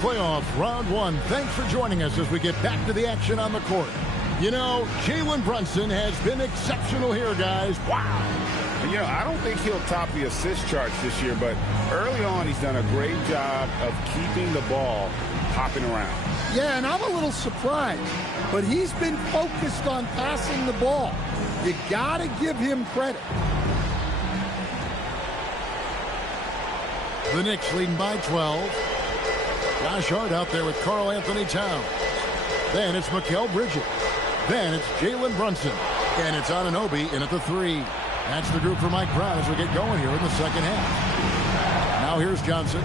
Playoff round one. Thanks for joining us as we get back to the action on the court. You know, Jalen Brunson has been exceptional here, guys. Wow. You know, I don't think he'll top the assist charts this year, but early on he's done a great job of keeping the ball hopping around. Yeah, and I'm a little surprised, but he's been focused on passing the ball. You got to give him credit. The Knicks leading by 12. Josh Hart out there with Karl Anthony Towns. Then it's Mikal Bridges. Then it's Jalen Brunson. And it's Anunoby in at the 3. That's the group for Mike Brown as we get going here in the second half. Now here's Johnson.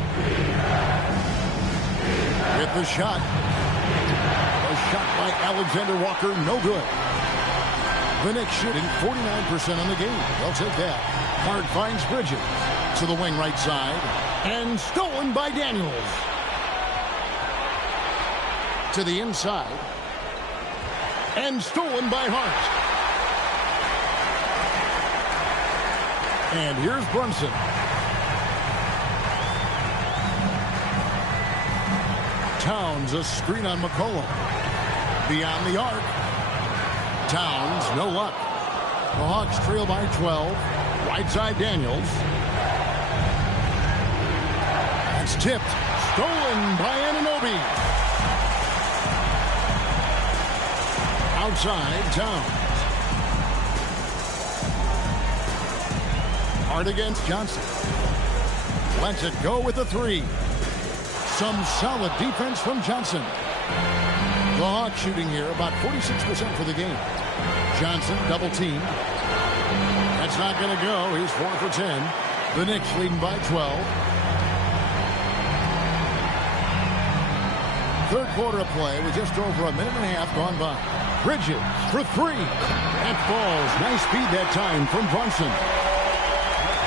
With the shot. A shot by Alexander Walker, no good. The Knicks shooting 49% on the game. They'll take that. Hart finds Bridges to the wing right side. And stolen by Daniels. To the inside. And stolen by Hart. And here's Brunson. Towns, a screen on McCollum. Beyond the arc. Towns, no luck. The Hawks trail by 12. Right side Daniels. That's tipped. Stolen by Anunoby. Outside, Towns. Hard against Johnson. Lets it go with the 3. Some solid defense from Johnson. The Hawks shooting here about 46% for the game. Johnson double teamed. That's not going to go. He's 4 for 10. The Knicks leading by 12. Third quarter of play with just over a minute and a half gone by. Bridges for 3. That falls. Nice speed that time from Brunson.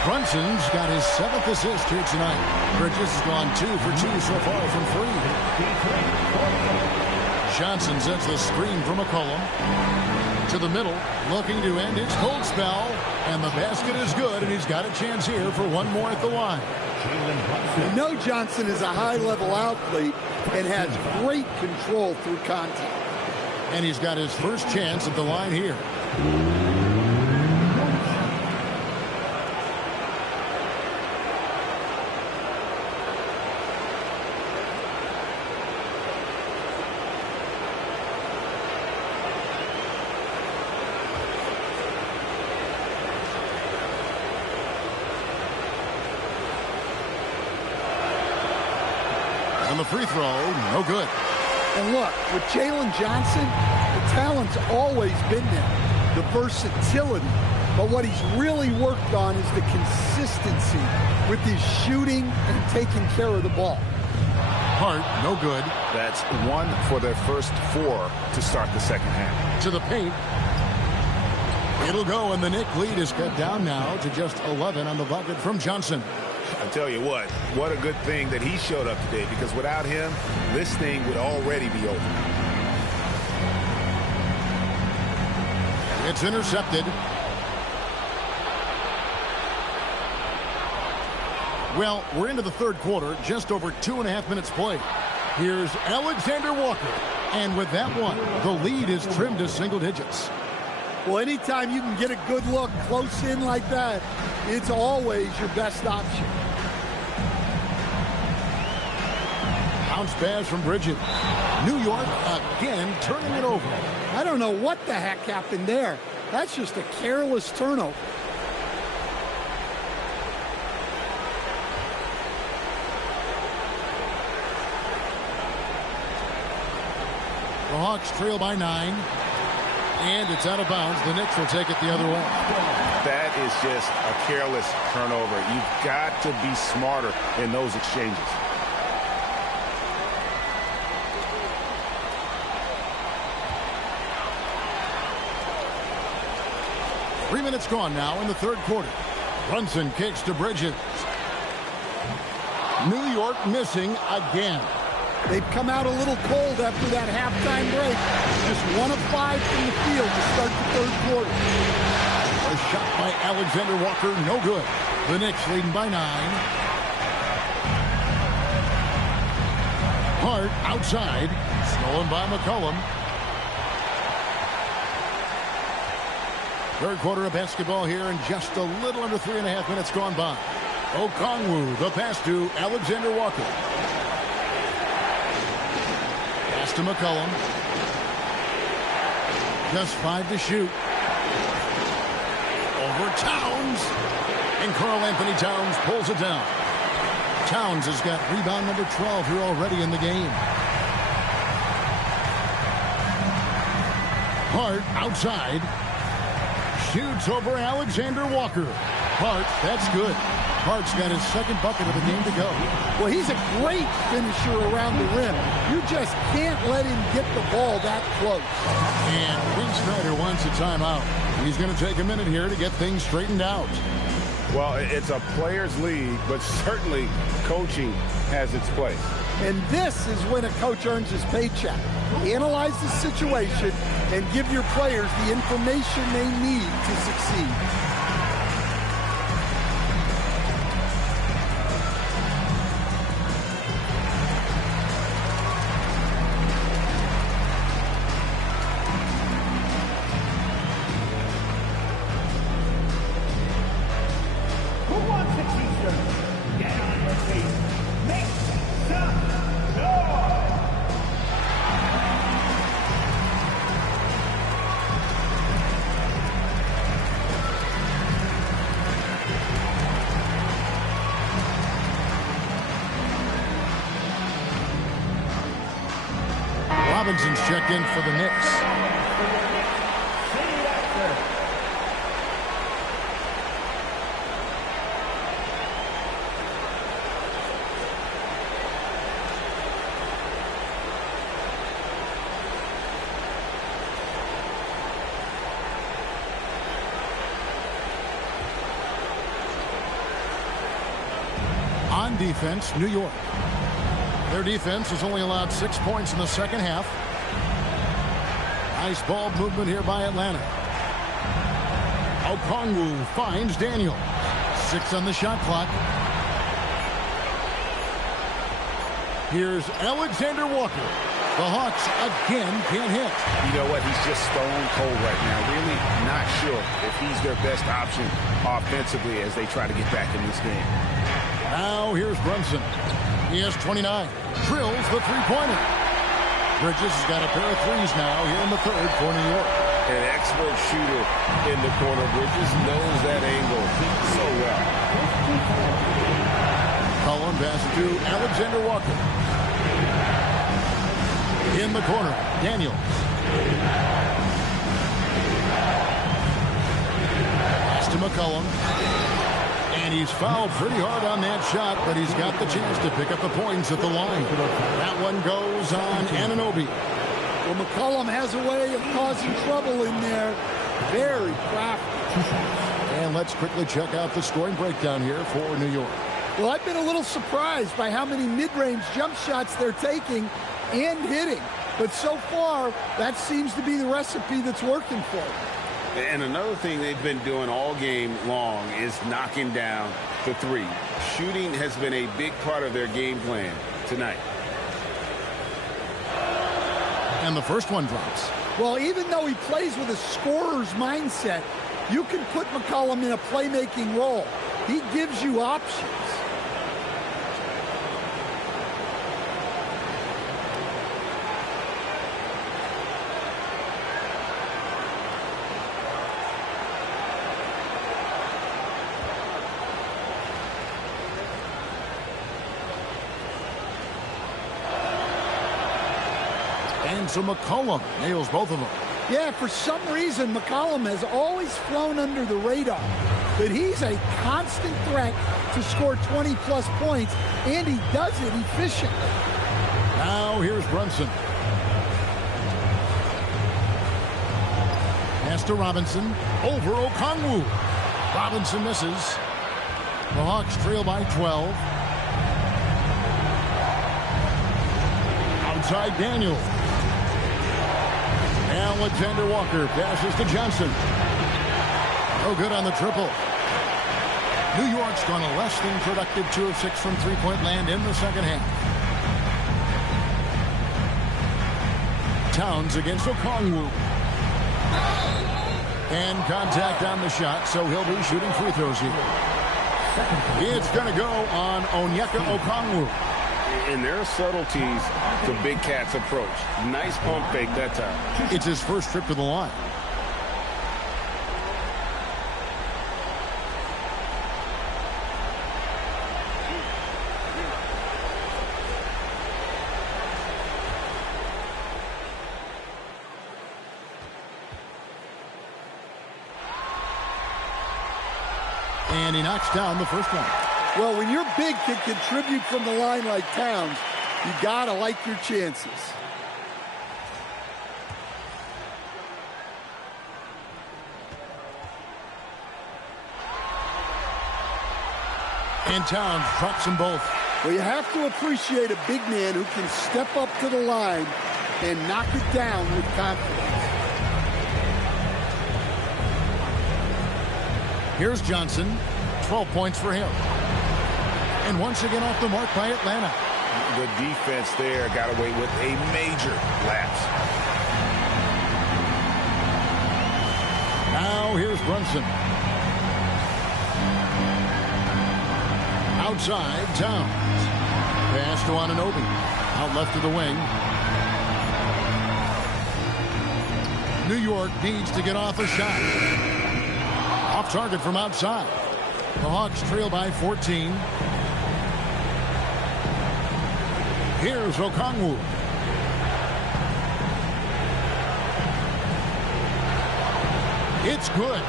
Brunson's got his 7th assist here tonight. Bridges has gone 2 for 2 so far from 3. Johnson sends the screen from McCollum. To the middle, looking to end his cold spell. And the basket is good, and he's got a chance here for one more at the line. You know Johnson is a high-level athlete and has great control through contact. And he's got his first chance at the line here. The free throw, no good. And look, with Jalen Johnson, the talent's always been there, the versatility. But what he's really worked on is the consistency with his shooting and taking care of the ball. Hart, no good. That's 1 for their first 4 to start the second half. To the paint. It'll go, and the Knicks lead is cut down now to just 11 on the bucket from Johnson. I tell you what a good thing that he showed up today, because without him, this thing would already be over. It's intercepted. Well, we're into the third quarter, just over 2.5 minutes played. Here's Alexander Walker, and with that one, the lead is trimmed to single digits. Well, anytime you can get a good look close in like that, it's always your best option. Bounce pass from Bridges. New York again turning it over. I don't know what the heck happened there. That's just a careless turnover. The Hawks trail by 9. And it's out of bounds. The Knicks will take it the other way. That is just a careless turnover. You've got to be smarter in those exchanges. Three minutes gone now in the third quarter. Brunson kicks to Bridges. New York missing again. They've come out a little cold after that halftime break. Just 1 of 5 from the field to start the third quarter. A shot by Alexander Walker, no good. The Knicks leading by 9. Hart outside. Stolen by McCollum. Third quarter of basketball here, and just a little under 3.5 minutes gone by. Okongwu, the pass to Alexander Walker. Pass to McCollum. Just 5 to shoot. Over Towns. And Karl Anthony Towns pulls it down. Towns has got rebound number 12 here already in the game. Hart outside. Shoots over Alexander Walker. Hart, that's good. Hart's got his second bucket of the game to go. Well, he's a great finisher around the rim. You just can't let him get the ball that close. And Quinn Snyder wants a timeout. He's going to take a minute here to get things straightened out. Well, it's a players' league, but certainly coaching has its place. And this is when a coach earns his paycheck. Analyze the situation and give your players the information they need to succeed. Robinson's checked in for the Knicks. On defense, New York. Their defense has only allowed 6 points in the second half. Nice ball movement here by Atlanta. Okongwu finds Daniel. 6 on the shot clock. Here's Alexander Walker. The Hawks again can't hit. You know what? He's just stone cold right now. Really not sure if he's their best option offensively as they try to get back in this game. Now here's Brunson. He has 29. Drills the three-pointer. Bridges has got a pair of threes now here in the third for New York. An expert shooter in the corner. Bridges knows that angle so well. Cullen pass to Alexander Walker. In the corner, Daniels. Pass to McCollum. And he's fouled pretty hard on that shot, but he's got the chance to pick up the points at the line. That one goes on Anunoby. Well, McCollum has a way of causing trouble in there. Very crafty. And let's quickly check out the scoring breakdown here for New York. Well, I've been a little surprised by how many mid-range jump shots they're taking and hitting. But so far, that seems to be the recipe that's working for them. And another thing they've been doing all game long is knocking down the three. Shooting has been a big part of their game plan tonight. And the first one drops. Well, even though he plays with a scorer's mindset, you can put McCollum in a playmaking role. He gives you options. And so McCollum nails both of them. Yeah, for some reason, McCollum has always flown under the radar. But he's a constant threat to score 20-plus points, and he does it efficiently. Now here's Brunson. Pass to Robinson. Over Okongwu. Robinson misses. The Hawks trail by 12. Outside Daniel. Alexander Walker passes to Johnson. No good on the triple. New York's gone a less than productive 2 of 6 from three-point land in the second half. Towns against Okongwu. And contact on the shot, so he'll be shooting free throws here. It's going to go on Onyeka Okongwu. And there are subtleties to Big Cat's approach. Nice pump fake that time. It's his first trip to the line. And he knocks down the first one. Well, when your big can contribute from the line like Towns, you gotta like your chances. And Towns drops them both. Well, you have to appreciate a big man who can step up to the line and knock it down with confidence. Here's Johnson. 12 points for him. And once again off the mark by Atlanta. The defense there got away with a major lapse. Now here's Brunson. Outside, Towns. Pass to Anunoby. Out left of the wing. New York needs to get off a shot. Off target from outside. The Hawks trail by 14. Here's Okongwu. It's good.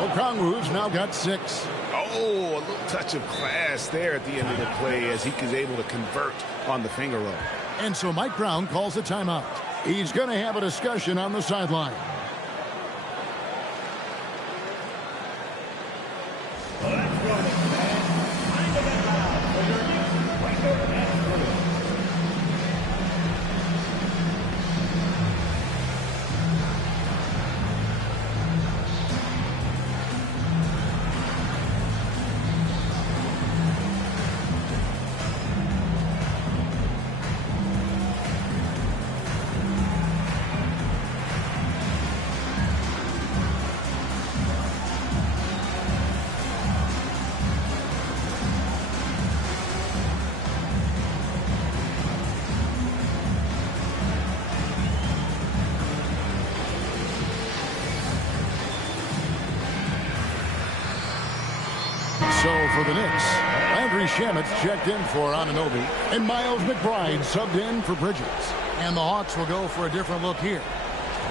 Okongwu's now got 6. Oh, a little touch of class there at the end of the play as he was able to convert on the finger roll. And so Mike Brown calls a timeout. He's going to have a discussion on the sideline. So for the Knicks, Landry Shamet's checked in for Anunoby, and Miles McBride subbed in for Bridges. And the Hawks will go for a different look here.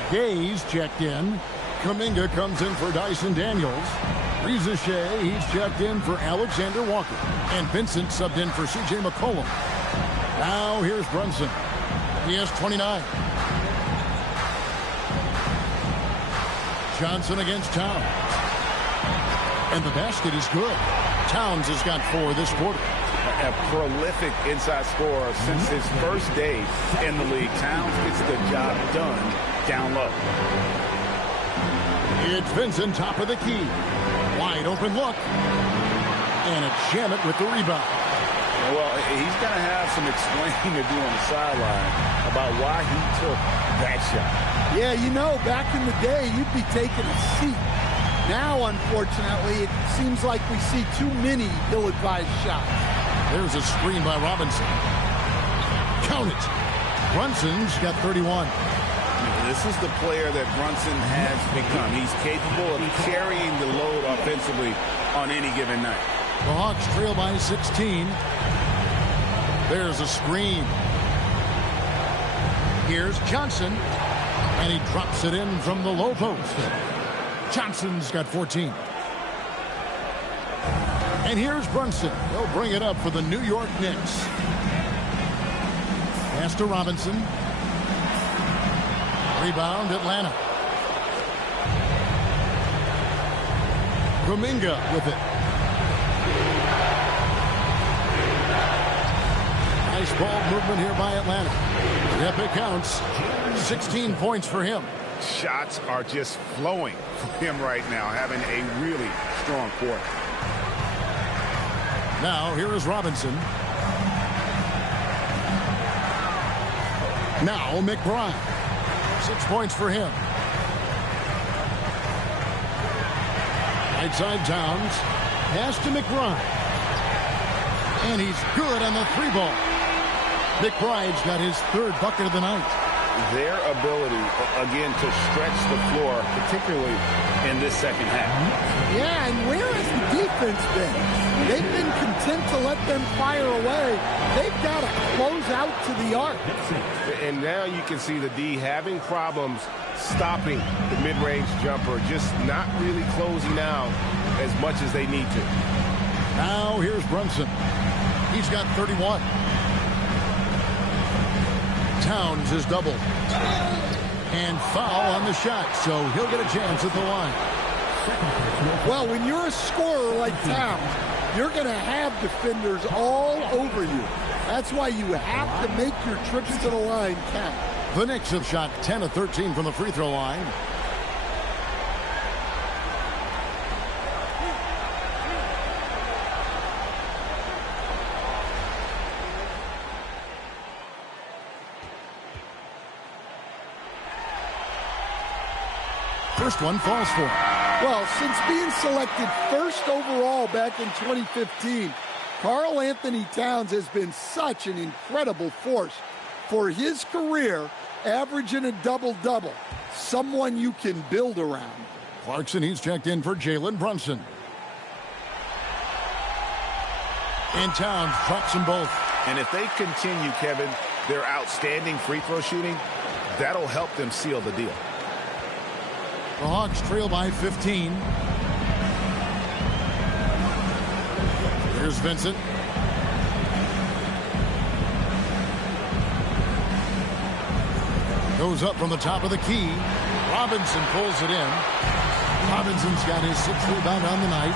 Gaze checked in. Kuminga comes in for Dyson Daniels. Reza Shea, he's checked in for Alexander Walker. And Vincent subbed in for C.J. McCollum. Now here's Brunson. He has 29. Johnson against Towns. And the basket is good. Towns has got 4 this quarter. A prolific inside scorer since his first day in the league. Towns gets the job done down low. It's Vincent, top of the key. Wide open look. And it's Shamet with the rebound. Well, he's going to have some explaining to do on the sideline about why he took that shot. Yeah, you know, back in the day, you'd be taking a seat. Now, unfortunately, it seems like we see too many ill-advised shots. There's a screen by Robinson. Count it. Brunson's got 31. This is the player that Brunson has become. He's capable of carrying the load offensively on any given night. The Hawks trail by 16. There's a screen. Here's Johnson. And he drops it in from the low post. Johnson's got 14. And here's Brunson. He'll bring it up for the New York Knicks. Pass to Robinson. Rebound, Atlanta. Kuminga with it. Nice ball movement here by Atlanta. Yep, it counts. 16 points for him. Shots are just flowing for him right now, having a really strong quarter. Now, here is Robinson. Now, McBride. 6 points for him. Right side Towns. Pass to McBride. And he's good on the 3-ball. McBride's got his 3rd bucket of the night. Their ability, again, to stretch the floor, particularly in this second half. Yeah, and where has the defense been? They've been content to let them fire away. They've got to close out to the arc. And now you can see the D having problems stopping the mid-range jumper, just not really closing out as much as they need to. Now here's Brunson. He's got 31. Towns is doubled. And foul on the shot, so he'll get a chance at the line. Well, when you're a scorer like Towns, you're going to have defenders all over you. That's why you have to make your trips to the line count. The Knicks have shot 10 of 13 from the free throw line. First one falls for him. Well, since being selected first overall back in 2015, Karl Anthony Towns has been such an incredible force for his career, averaging a double-double, someone you can build around. Clarkson, he's checked in for Jalen Brunson. And Towns drops them both. And if they continue, Kevin, their outstanding free throw shooting, that'll help them seal the deal. The Hawks trail by 15. Here's Vincent. Goes up from the top of the key. Robinson pulls it in. Robinson's got his 6th rebound on the night.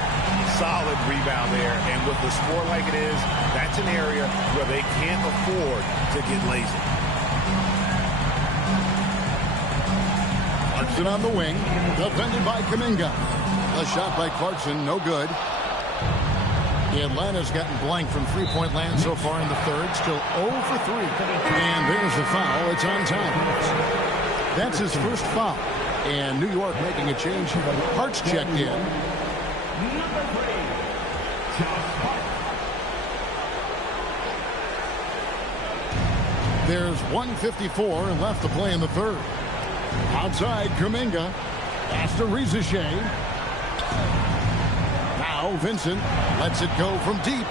Solid rebound there. And with the score like it is, that's an area where they can't afford to get lazy. Clarkson on the wing. Defended by Kuminga. A shot by Clarkson, no good. Atlanta's gotten blank from three-point land so far in the third. Still 0 for 3. And there's the foul. It's on Towns. That's his first foul. And New York making a change. Hart's checked in. There's 1:54 left to play in the third. Outside, Kuminga. Pass to Rizichet. Now Vincent lets it go from deep.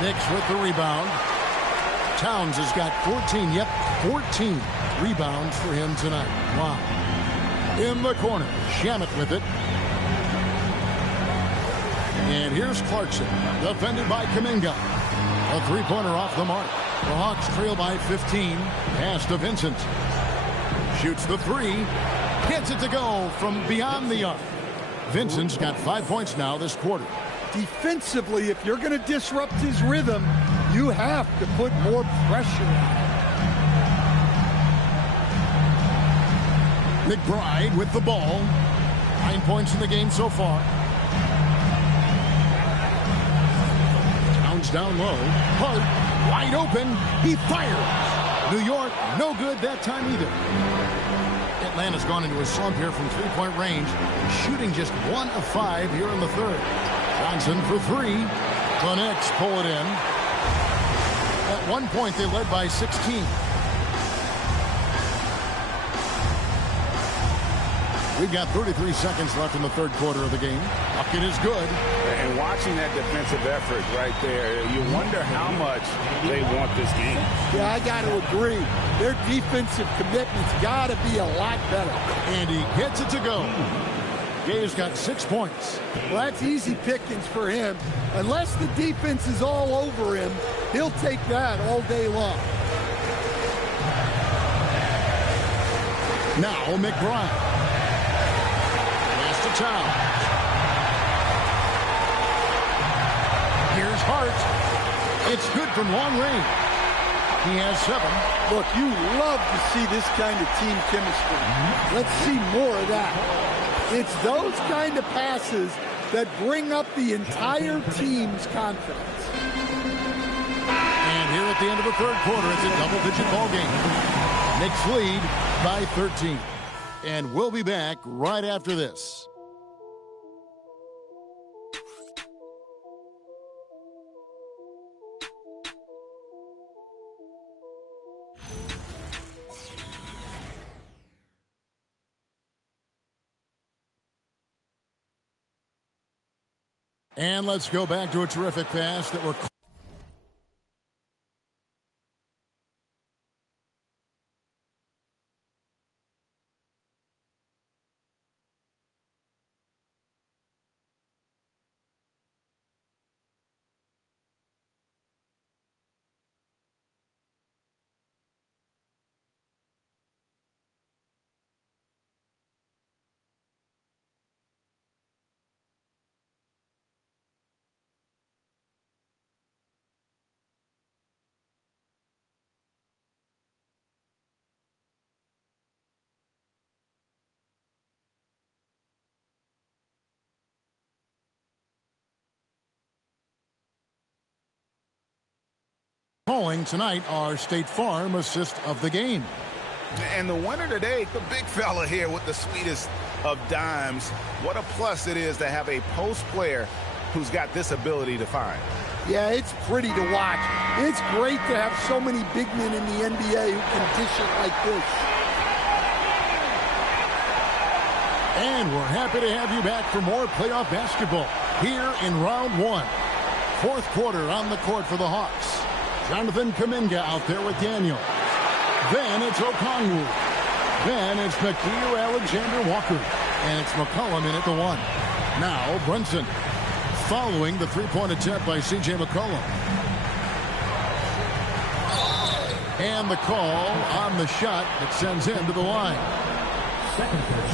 Knicks with the rebound. Towns has got 14. Yep, 14 rebounds for him tonight. Wow. In the corner, Shamet with it. And here's Clarkson, defended by Kuminga. A three-pointer off the mark. The Hawks trail by 15. Pass to Vincent. Shoots the three. Gets it to go from beyond the arc. Vincent's got 5 points now this quarter. Defensively, if you're going to disrupt his rhythm, you have to put more pressure on him. McBride with the ball. 9 points in the game so far. Towns down low. Hart wide open. He fires. New York, no good that time either. Atlanta's gone into a slump here from three-point range, shooting just 1 of 5 here in the third. Johnson for 3. The Knicks pull it in. At one point, they led by 16. We've got 33 seconds left in the third quarter of the game. Bucket is good. And watching that defensive effort right there, you wonder how much they want this game. Yeah, I got to agree. Their defensive commitment's got to be a lot better. And he gets it to go. Gay's got 6 points. Well, that's easy pickings for him. Unless the defense is all over him, he'll take that all day long. Now McBride. Pass to Towns. Here's Hart. It's good from long range. He has 7. Look, you love to see this kind of team chemistry. Let's see more of that. It's those kind of passes that bring up the entire team's confidence. And here at the end of the third quarter, it's a double-digit ball game. Knicks lead by 13. And we'll be back right after this. And let's go back to a terrific pass that we're calling tonight our State Farm assist of the game. And the winner today, the big fella here with the sweetest of dimes. What a plus it is to have a post player who's got this ability to find. Yeah, it's pretty to watch. It's great to have so many big men in the NBA who can dish it like this. And we're happy to have you back for more playoff basketball here in round one. Fourth quarter on the court for the Hawks. Jonathan Kuminga out there with Daniel. Then it's Okongwu. Then it's Nickeil Alexander-Walker. And it's McCollum in at the one. Now Brunson following the three-point attempt by C.J. McCollum. And the call on the shot that sends him to the line.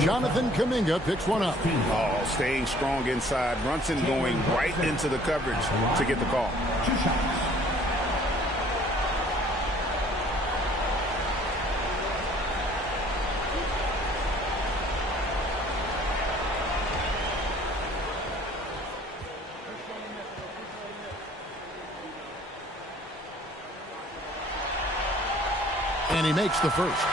Jonathan Kuminga picks one up. Oh, staying strong inside. Brunson going right into the coverage to get the call. And he makes the first.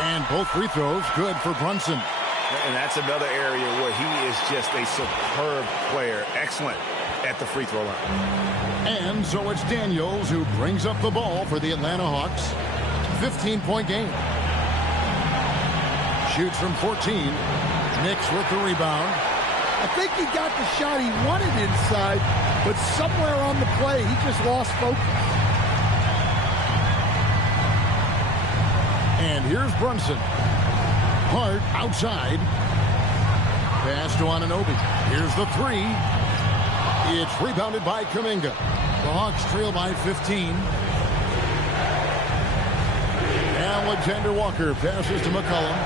And both free throws good for Brunson. And that's another area where he is just a superb player. Excellent at the free throw line. And so it's Daniels who brings up the ball for the Atlanta Hawks. 15-point game. Shoots from 14. Knicks with the rebound. I think he got the shot he wanted inside, but somewhere on the play, he just lost focus. And here's Brunson. Hart outside. Pass to Anunoby. Here's the three. It's rebounded by Kuminga. The Hawks trail by 15. Alexander Walker passes to McCollum.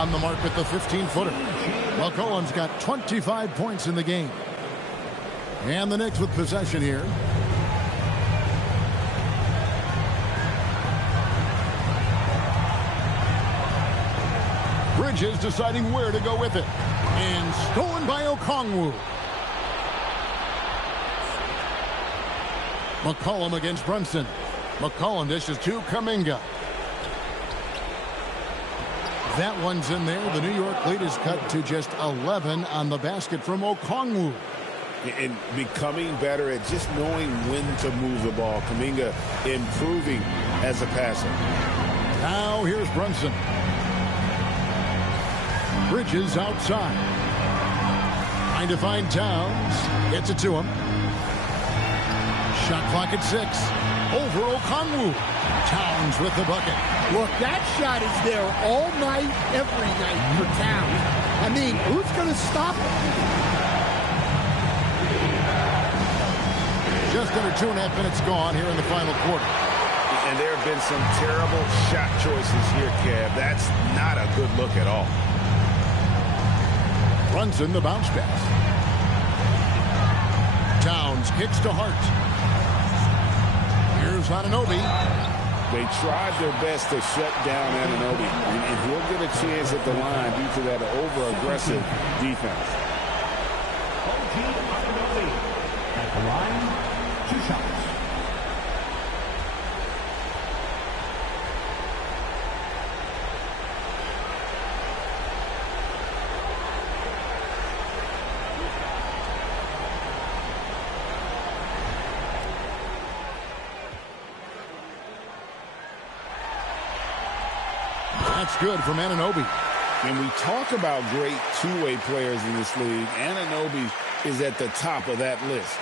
On the mark with the 15-footer. McCollum's got 25 points in the game. And the Knicks with possession here. Bridges deciding where to go with it. And stolen by Okongwu. McCollum against Brunson. McCollum dishes to Kuminga. That one's in there. The New York lead is cut to just 11 on the basket from Okongwu. And becoming better at just knowing when to move the ball. Kuminga improving as a passer. Now here's Brunson. Bridges outside. Trying to find Towns. Gets it to him. Shot clock at 6. Over Okongwu. Towns with the bucket. Look, that shot is there all night, every night for Towns. I mean, who's going to stop him? Just under 2.5 minutes gone here in the final quarter. And there have been some terrible shot choices here, Kev. That's not a good look at all. Brunson, the bounce pass. Towns kicks to Hart. Here's Anunoby. They tried their best to shut down Anunoby, and he'll get a chance at the line due to that over-aggressive defense. Anunoby at the line, 2 shots. That's good from Anunoby. And we talk about great two-way players in this league. Anunoby is at the top of that list.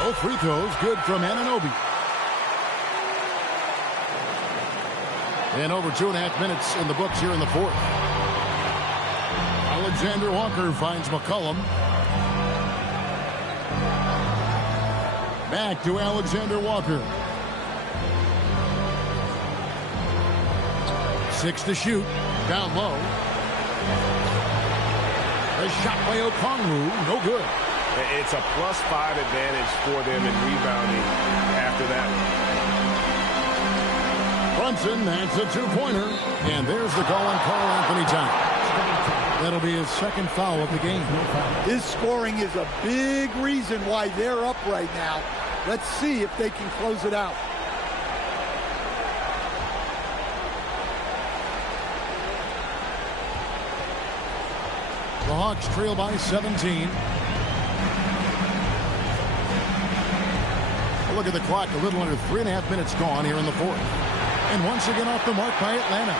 Both free throws good from Anunoby. And over 2.5 minutes in the books here in the fourth. Alexander Walker finds McCollum. Back to Alexander Walker. 6 to shoot. Down low. A shot by Okongwu. No good. It's a +5 advantage for them in rebounding after that. Brunson, that's a 2-pointer. And there's the call on Karl Anthony Towns. That'll be his second foul of the game. His scoring is a big reason why they're up right now. Let's see if they can close it out. The Hawks trail by 17. Look at the clock, a little under 3.5 minutes gone here in the fourth. And once again off the mark by Atlanta.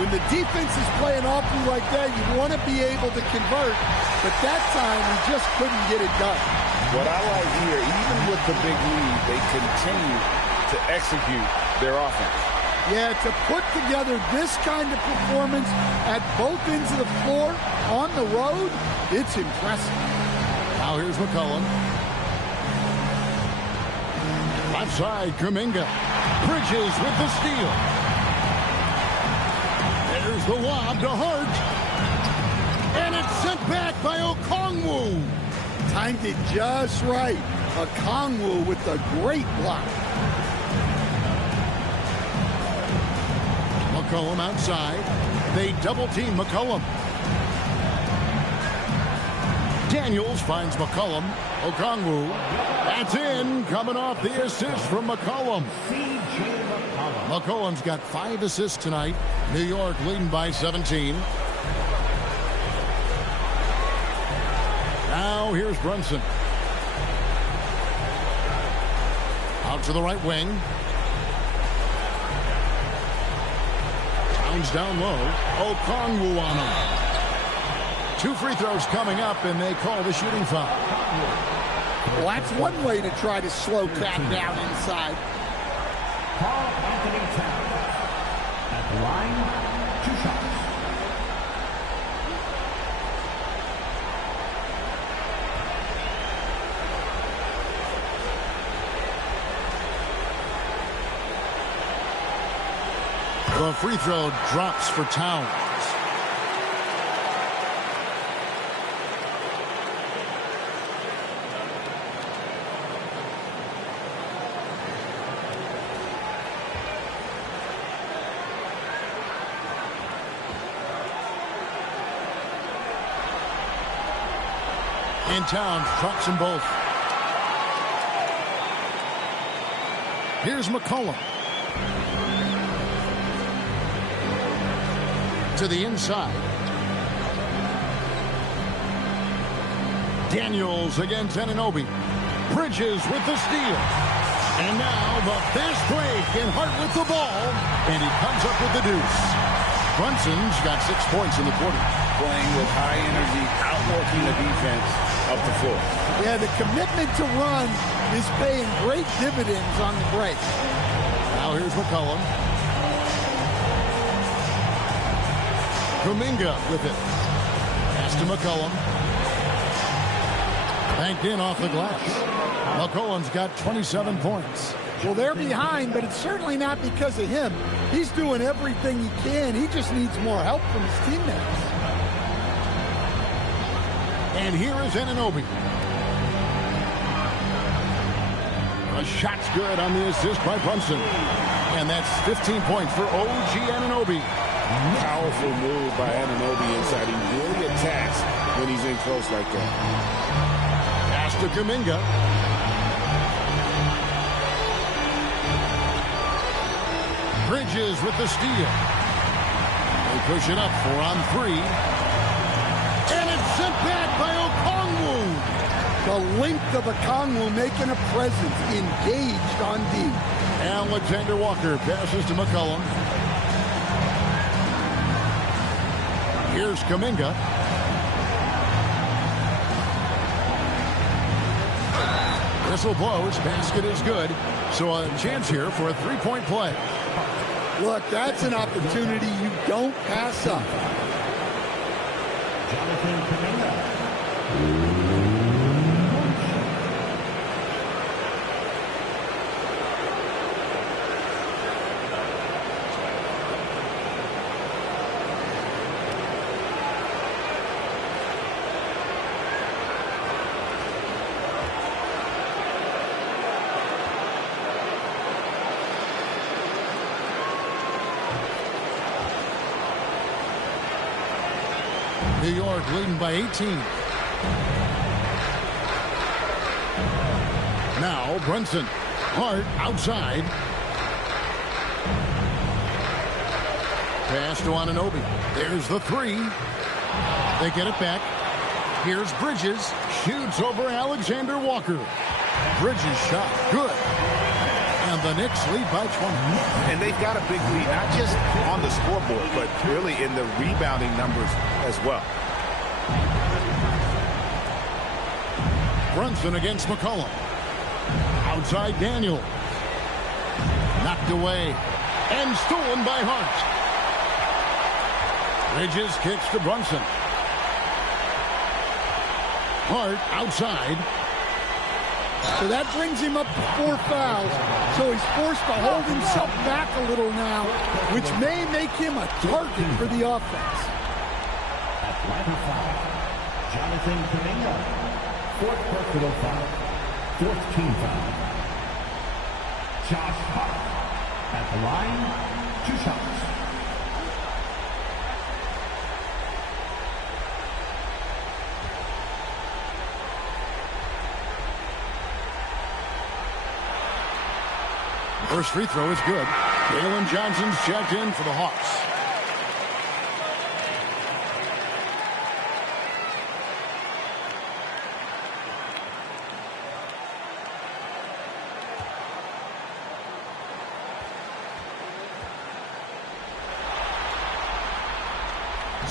When the defense is playing awfully like that, you want to be able to convert. But that time, he just couldn't get it done. What I like here, even with the big lead, they continue to execute their offense. Yeah, to put together this kind of performance at both ends of the floor on the road, it's impressive. Now here's McCollum. Left side, Kuminga. Bridges with the steal. There's the lob to Hart. And it's sent back by Okongwu. Timed it just right. Okongwu with a great block. McCollum outside. They double-team McCollum. Daniels finds McCollum. Okongwu. That's in. Coming off the assist from McCollum. McCollum's got 5 assists tonight. New York leading by 17. Now here's Brunson. Out to the right wing. Towns down low. Okongwu on him. 2 free throws coming up, and they call the shooting foul. Well, that's one way to try to slow Cat down inside. Karl Anthony Towns at the line, 2 shots. The free throw drops for Towns. And Towns drops them both. Here's McCollum. To the inside. Daniels against Anunoby. Bridges with the steal. And now the fast break, and Hart with the ball. And he comes up with the deuce. Brunson's got 6 points in the quarter. Playing with high energy, outworking the defense up the floor. Yeah, the commitment to run is paying great dividends on the break. Now here's McCollum. Kuminga with it. Pass to McCollum. Banked in off the glass. McCollum's got 27 points. Well, they're behind, but it's certainly not because of him. He's doing everything he can. He just needs more help from his teammates. And here is Anunoby. The shot's good on the assist by Brunson. And that's 15 points for OG Anunoby. Powerful move by Anunoby inside. He really attacks when he's in close like that. Pass to Kuminga. Bridges with the steal. They push it up 4-on-3. And it's sent back by Okongwu. The length of Okongwu making a presence, engaged on D. Alexander Walker passes to McCollum. Here's Kuminga. Whistle blows. Basket is good. So a chance here for a three-point play. Look, that's an opportunity you don't pass up. Jonathan Kuminga. New York leading by 18. Now Brunson. Hart outside. Pass to Anunoby. There's the three. They get it back. Here's Bridges. Shoots over Alexander Walker. Bridges shot. Good. And the Knicks lead by 20. And they've got a big lead, not just on the scoreboard, but really in the rebounding numbers as well. Brunson against McCollum. Outside Daniel. Knocked away. And stolen by Hart. Bridges kicks to Brunson. Hart outside. So that brings him up to 4 fouls. So he's forced to hold himself back a little now, which may make him a target for the offense. Atlanta foul. Jonathan Kuminga. Fourth personal foul. Fourth team foul. Josh Hart at the line. 2 shots. First free throw is good. Jalen Johnson's checked in for the Hawks.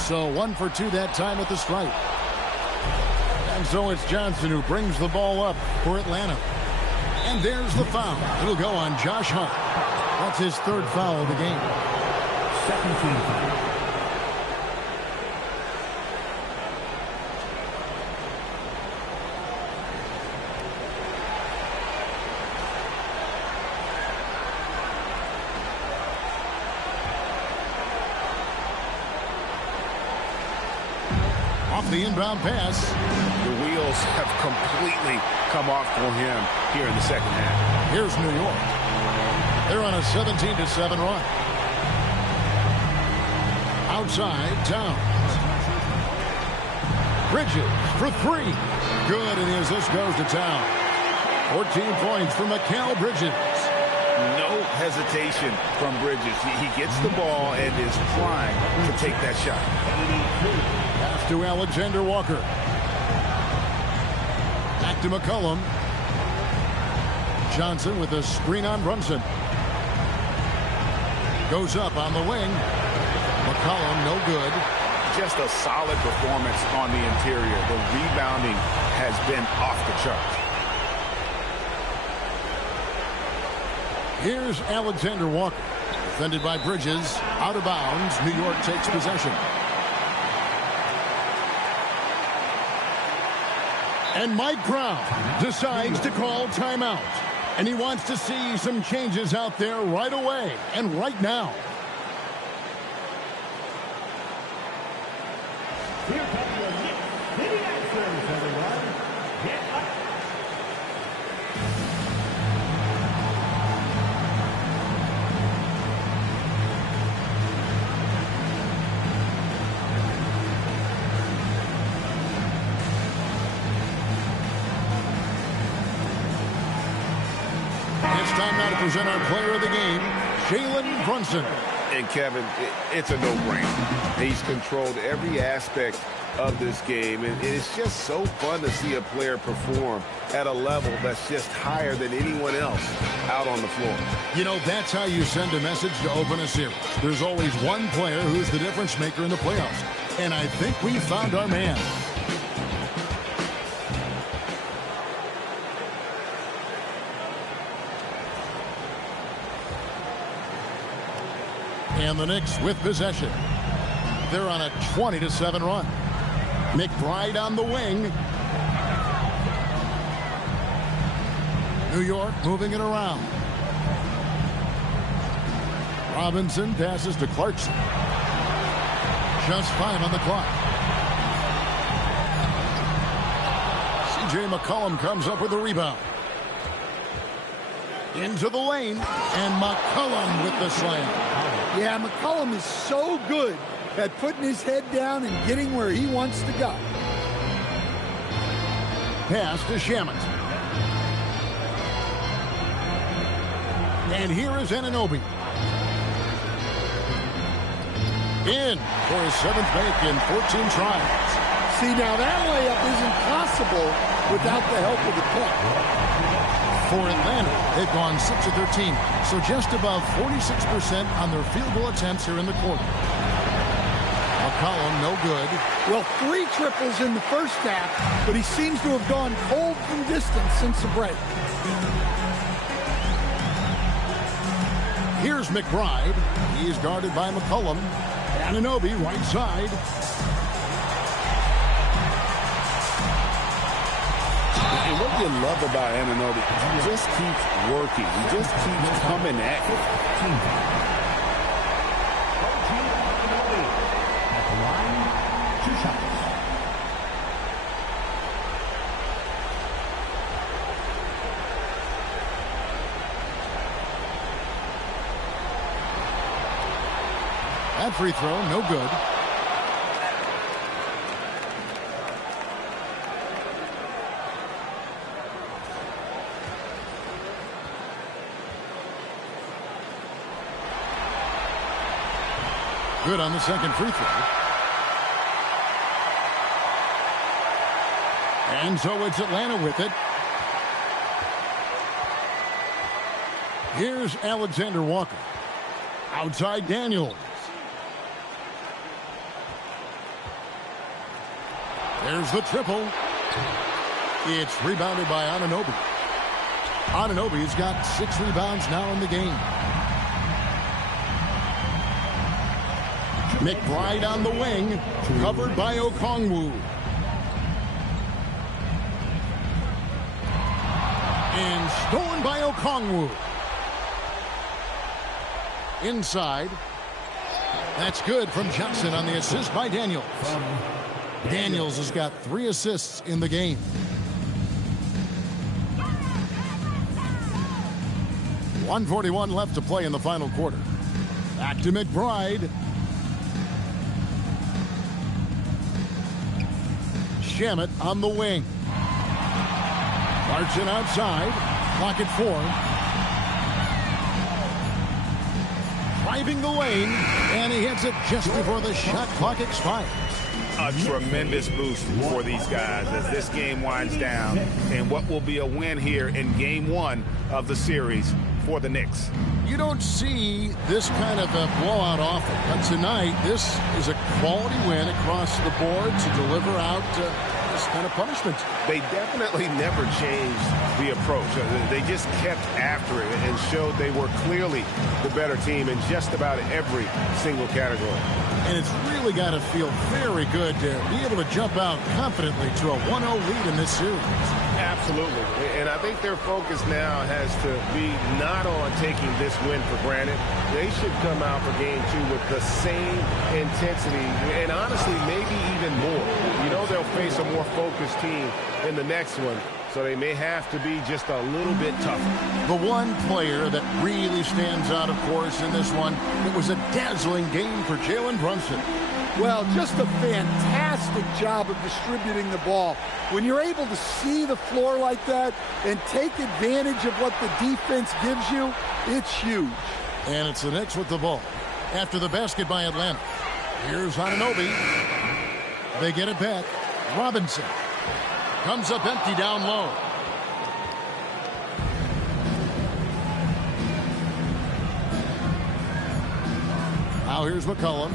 So 1 for 2 that time at the stripe. And so it's Johnson who brings the ball up for Atlanta. And there's the foul. It'll go on Josh Hart. That's his 3rd foul of the game. Second team foul. Off the inbound pass. The wheels have completely come off for him here in the second half. Here's New York. They're on a 17-7 run. Outside, Towns. Bridges for 3. Good, and the assist goes to Towns. 14 points for Mikal Bridges. No hesitation from Bridges. He gets the ball and is primed to take that shot. Pass to Alexander Walker. Back to McCollum. Johnson with a screen on Brunson. Goes up on the wing. McCollum no good. Just a solid performance on the interior. The rebounding has been off the charts. Here's Alexander Walker. Defended by Bridges. Out of bounds. New York takes possession. And Mike Brown decides to call timeout. And he wants to see some changes out there right away and right now. Here comes your Knicks City answers, everyone. Get up. It's time now to present our player of the game, Jalen Brunson. And Kevin, it's a no-brainer. He's controlled every aspect of this game, and it's just so fun to see a player perform at a level that's just higher than anyone else out on the floor. You know, that's how you send a message to open a series. There's always one player who's the difference maker in the playoffs, and I think we found our man. And the Knicks with possession. They're on a 20-7 run. McBride on the wing. New York moving it around. Robinson passes to Clarkson. Just 5 on the clock. C.J. McCollum comes up with a rebound. Into the lane, and McCollum with the slam. Yeah, McCollum is so good at putting his head down and getting where he wants to go. Pass to Shamet. And here is Anunoby. In for his 7th make in 14 tries. See, now that layup isn't possible without the help of the puck. For Atlanta, they've gone 6 of 13, so just above 46% on their field goal attempts here in the quarter. McCollum, no good. Well, 3 triples in the first half, but he seems to have gone cold from distance since the break. Here's McBride. He's guarded by McCollum. Anunoby, right side. And what you love about Anunoby, he just keeps working. He just keeps coming at you. At the line, 2 shots. That free throw, no good. Good on the second free throw. And so it's Atlanta with it. Here's Alexander Walker. Outside Daniels. There's the triple. It's rebounded by Anunoby. Anunoby's got 6 rebounds now in the game. McBride on the wing, covered by Okongwu. And stolen by Okongwu. Inside. That's good from Johnson on the assist by Daniels. Daniels has got 3 assists in the game. .141 left to play in the final quarter. Back to McBride. Shamet on the wing. Clarkson outside. Clock at 4. Driving the lane, and he hits it just before the shot clock expires. A tremendous boost for these guys as this game winds down, and what will be a win here in Game 1 of the series for the Knicks. You don't see this kind of a blowout often, but tonight this is a quality win across the board to deliver out a this kind of punishment. They definitely never changed the approach. They just kept after it and showed they were clearly the better team in just about every single category. And it's really got to feel very good to be able to jump out confidently to a 1-0 lead in this series. Absolutely. And I think their focus now has to be not on taking this win for granted. They should come out for game 2 with the same intensity and honestly maybe even more. You know they'll face a more focused team in the next one, so they may have to be just a little bit tougher. The one player that really stands out, of course, in this one, it was a dazzling game for Jalen Brunson. Well, just a fantastic job of distributing the ball. When you're able to see the floor like that and take advantage of what the defense gives you, it's huge. And it's the Knicks with the ball. After the basket by Atlanta. Here's Anunoby. They get it back. Robinson comes up empty down low. Now here's McCollum.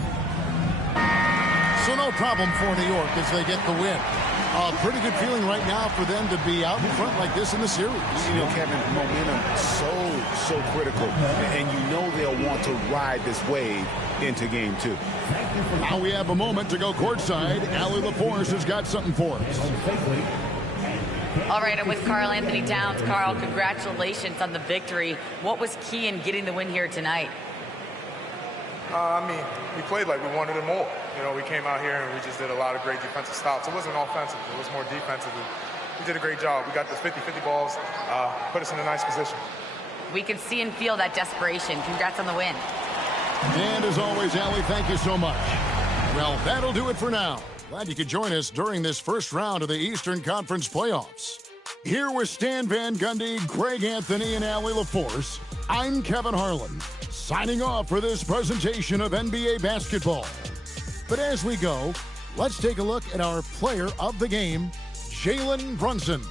So no problem for New York as they get the win. A pretty good feeling right now for them to be out in front like this in the series. You know, Kevin, momentum so critical. And you know they'll want to ride this wave into game 2. Now we have a moment to go courtside. Allie LaForce has got something for us. All right, I'm with Karl Anthony Towns. Karl, congratulations on the victory. What was key in getting the win here tonight? We played like we wanted it more. You know, we came out here and we just did a lot of great defensive stops. It wasn't offensive. It was more defensive. We did a great job. We got the 50-50 balls, put us in a nice position. We can see and feel that desperation. Congrats on the win. And as always, Allie, thank you so much. Well, that'll do it for now. Glad you could join us during this first round of the Eastern Conference playoffs. Here with Stan Van Gundy, Greg Anthony, and Allie LaForce, I'm Kevin Harlan, signing off for this presentation of NBA basketball. But as we go, let's take a look at our player of the game, Jalen Brunson.